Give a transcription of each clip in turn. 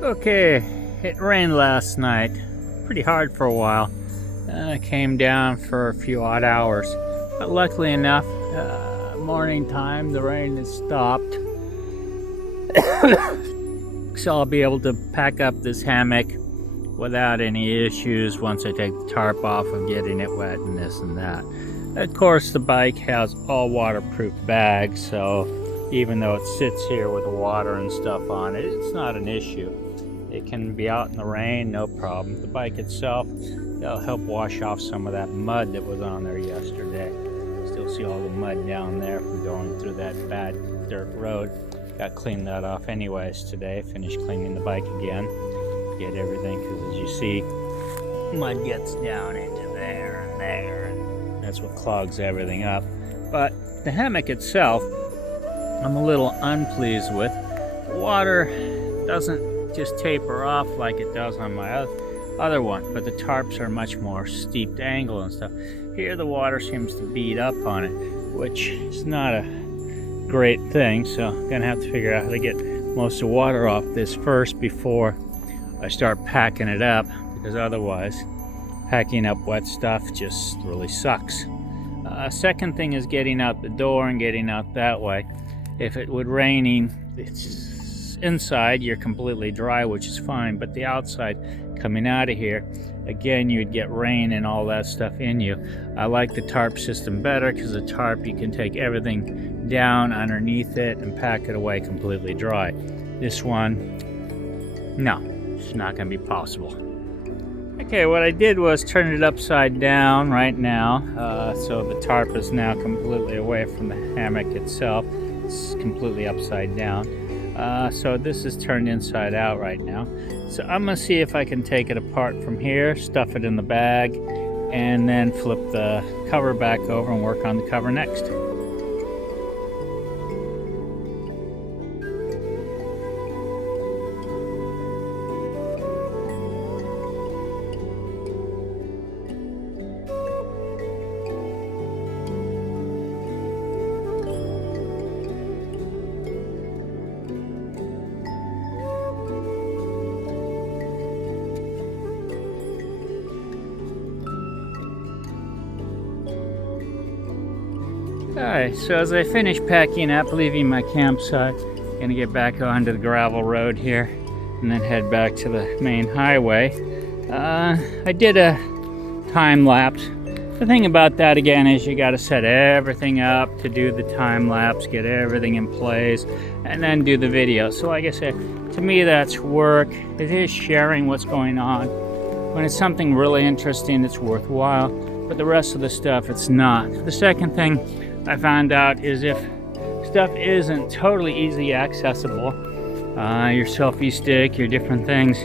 Okay, it rained last night, pretty hard for a while. It came down for a few odd hours, but luckily enough, morning time the rain has stopped. So I'll be able to pack up this hammock without any issues once I take the tarp off of getting it wet and this and that. Of course, the bike has all waterproof bags, so even though it sits here with the water and stuff on it, it's not an issue. It can be out in the rain, no problem. The bike itself, it'll help wash off some of that mud that was on there yesterday. Still see all the mud down there from going through that bad dirt road. Got to clean that off anyways today. Finished cleaning the bike again. Get everything, because as you see, mud gets down into there and there, and that's what clogs everything up. But the hammock itself, I'm a little unpleased with. The water doesn't just taper off like it does on my other one, but the tarps are much more steeped angle and stuff. Here the water seems to beat up on it, which is not a great thing, so I'm gonna have to figure out how to get most of the water off this first before I start packing it up, because otherwise packing up wet stuff just really sucks. Second thing is getting out the door and getting out that way. If it would raining, it's inside you're completely dry, which is fine, but the outside coming out of here, again, you'd get rain and all that stuff in you. I like the tarp system better because the tarp, you can take everything down underneath it and pack it away completely dry. This one, no, it's not going to be possible. Okay, what I did was turn it upside down right now, so the tarp is now completely away from the hammock itself. It's completely upside down. So this is turned inside out right now. So I'm gonna see if I can take it apart from here, stuff it in the bag, and then flip the cover back over and work on the cover next. Alright, so as I finish packing up, leaving my campsite, I'm gonna get back onto the gravel road here and then head back to the main highway. I did a time lapse. The thing about that again is you gotta set everything up to do the time lapse, get everything in place, and then do the video. So like I said, to me that's work. It is sharing what's going on. When it's something really interesting, it's worthwhile, but the rest of the stuff, it's not. The second thing I found out is if stuff isn't totally easy accessible, your selfie stick, your different things,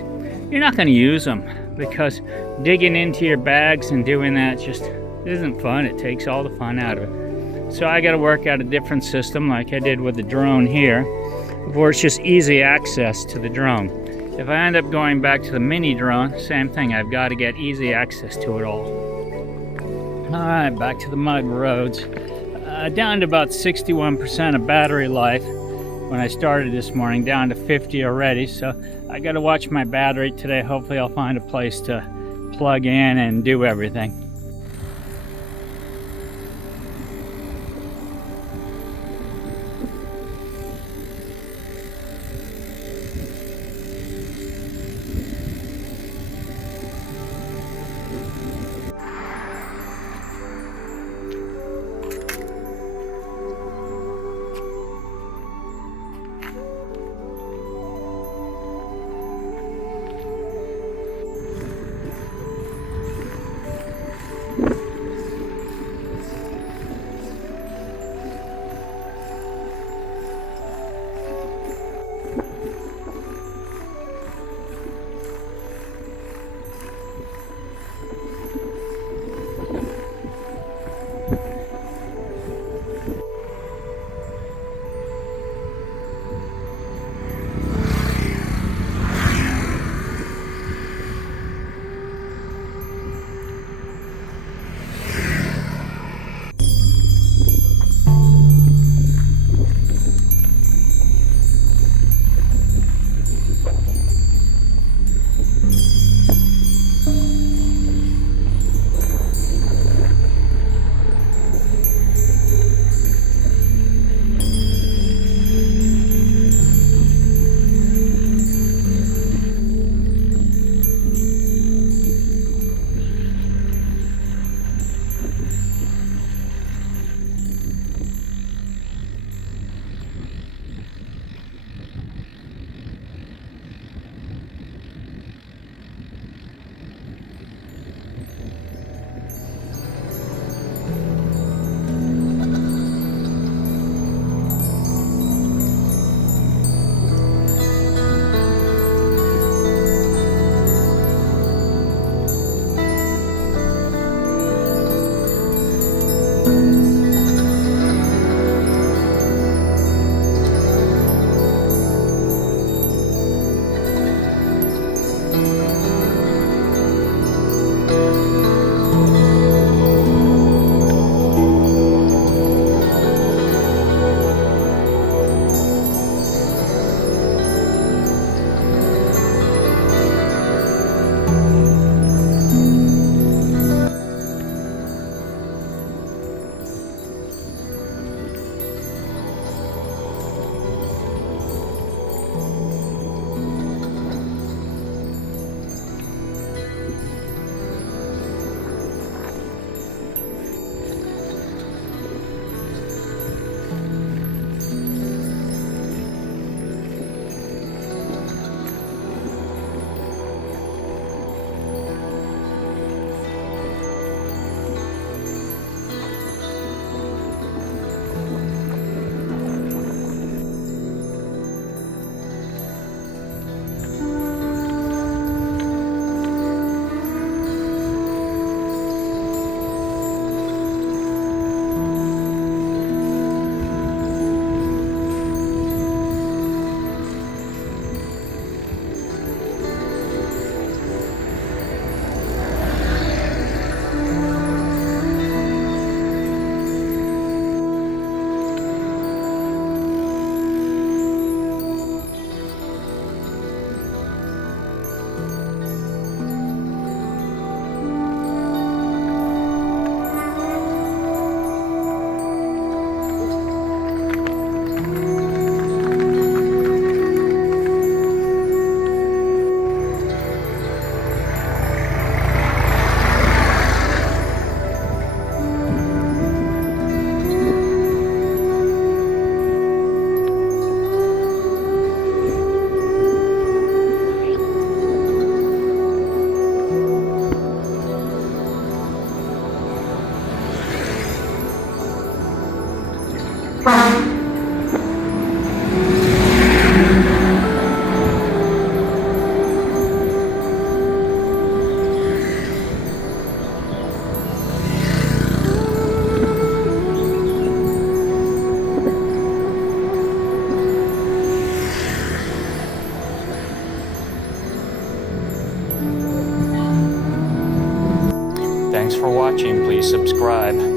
you're not going to use them, because digging into your bags and doing that just isn't fun. It takes all the fun out of it. So I got to work out a different system like I did with the drone here, where it's just easy access to the drone. If I end up going back to the mini drone, same thing. I've got to get easy access to it all. Alright, back to the mud roads. Down to about 61% of battery life when I started this morning, down to 50 already, so I got to watch my battery today. Hopefully I'll find a place to plug in and do everything. Thanks for watching. Please subscribe.